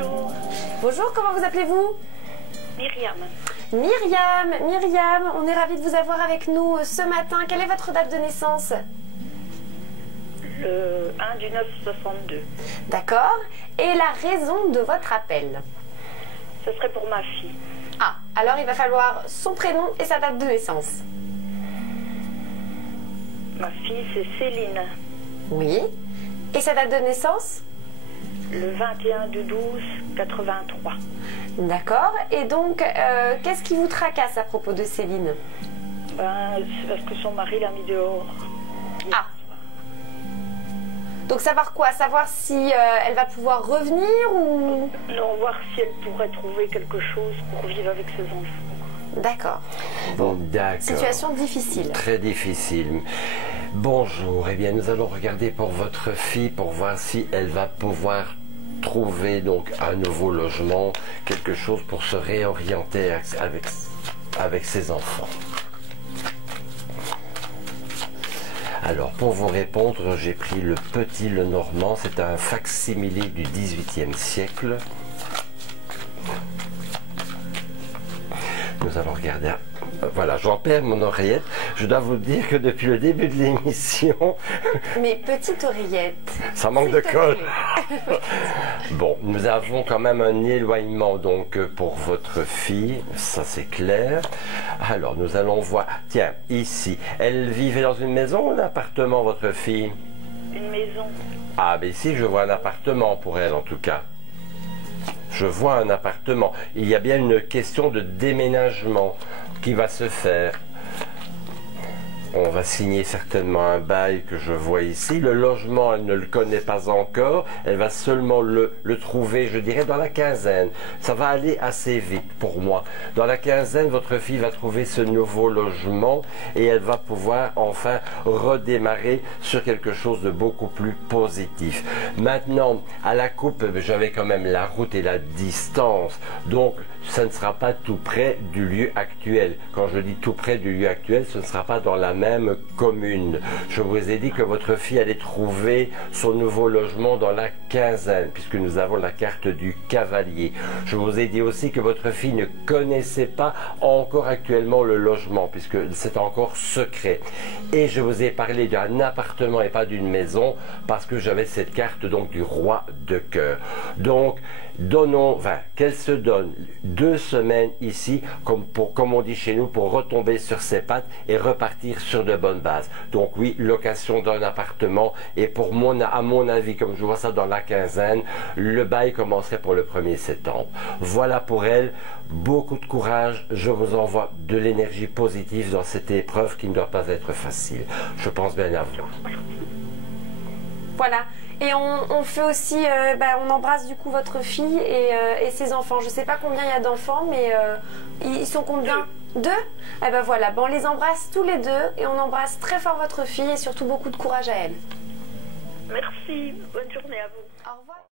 Bonjour. Bonjour, comment vous appelez-vous? Myriam. Myriam, on est ravis de vous avoir avec nous ce matin. Quelle est votre date de naissance? Le 1 du 9 62. D'accord. Et la raison de votre appel? Ce serait pour ma fille. Ah, alors il va falloir son prénom et sa date de naissance. Ma fille, c'est Céline. Oui. Et sa date de naissance? Le 21 du 12 83. D'accord. Et donc, qu'est-ce qui vous tracasse à propos de Céline? C'est parce que son mari l'a mis dehors. Ah. Donc savoir quoi? Savoir si elle va pouvoir revenir ou... Non, voir si elle pourrait trouver quelque chose pour vivre avec ses enfants. D'accord. Bon, d'accord. Situation difficile. Très difficile. Bonjour, eh bien nous allons regarder pour votre fille pour voir si elle va pouvoir trouver donc un nouveau logement, quelque chose pour se réorienter avec ses enfants. Alors pour vous répondre, j'ai pris le Petit Lenormand, c'est un facsimilé du XVIIIe siècle. Nous allons regarder. Voilà, j'en perds mon oreillette. Je dois vous dire que depuis le début de l'émission... Mais petite oreillette. Ça manque de colle. Bon, nous avons quand même un éloignement donc pour votre fille, ça c'est clair. Alors, nous allons voir... Tiens, ici, elle vivait dans une maison ou un appartement, votre fille? Une maison. Ah, mais ici, je vois un appartement pour elle en tout cas. Je vois un appartement. Il y a bien une question de déménagement qui va se faire. On va signer certainement un bail que je vois ici. Le logement, elle ne le connaît pas encore. Elle va seulement le trouver, je dirais, dans la quinzaine. Ça va aller assez vite pour moi. Dans la quinzaine, votre fille va trouver ce nouveau logement et elle va pouvoir enfin redémarrer sur quelque chose de beaucoup plus positif. Maintenant, à la coupe, j'avais quand même la route et la distance. Donc, ça ne sera pas tout près du lieu actuel. Quand je dis tout près du lieu actuel, ce ne sera pas dans la même commune. Je vous ai dit que votre fille allait trouver son nouveau logement dans la quinzaine, puisque nous avons la carte du cavalier. Je vous ai dit aussi que votre fille ne connaissait pas encore actuellement le logement, puisque c'est encore secret. Et je vous ai parlé d'un appartement et pas d'une maison, parce que j'avais cette carte donc du roi de cœur. Donc, qu'elle se donne 2 semaines ici, comme on dit chez nous, pour retomber sur ses pattes et repartir sur de bonnes bases. Donc oui, location d'un appartement, et à mon avis, comme je vois ça dans la quinzaine, le bail commencerait pour le 1er septembre. Voilà pour elle, beaucoup de courage, je vous envoie de l'énergie positive dans cette épreuve qui ne doit pas être facile. Je pense bien à vous. Voilà. Et on fait aussi, on embrasse du coup votre fille et ses enfants. Je ne sais pas combien il y a d'enfants, mais ils sont combien? 2? Eh ben voilà, on les embrasse tous les deux et on embrasse très fort votre fille et surtout beaucoup de courage à elle. Merci. Bonne journée à vous. Au revoir.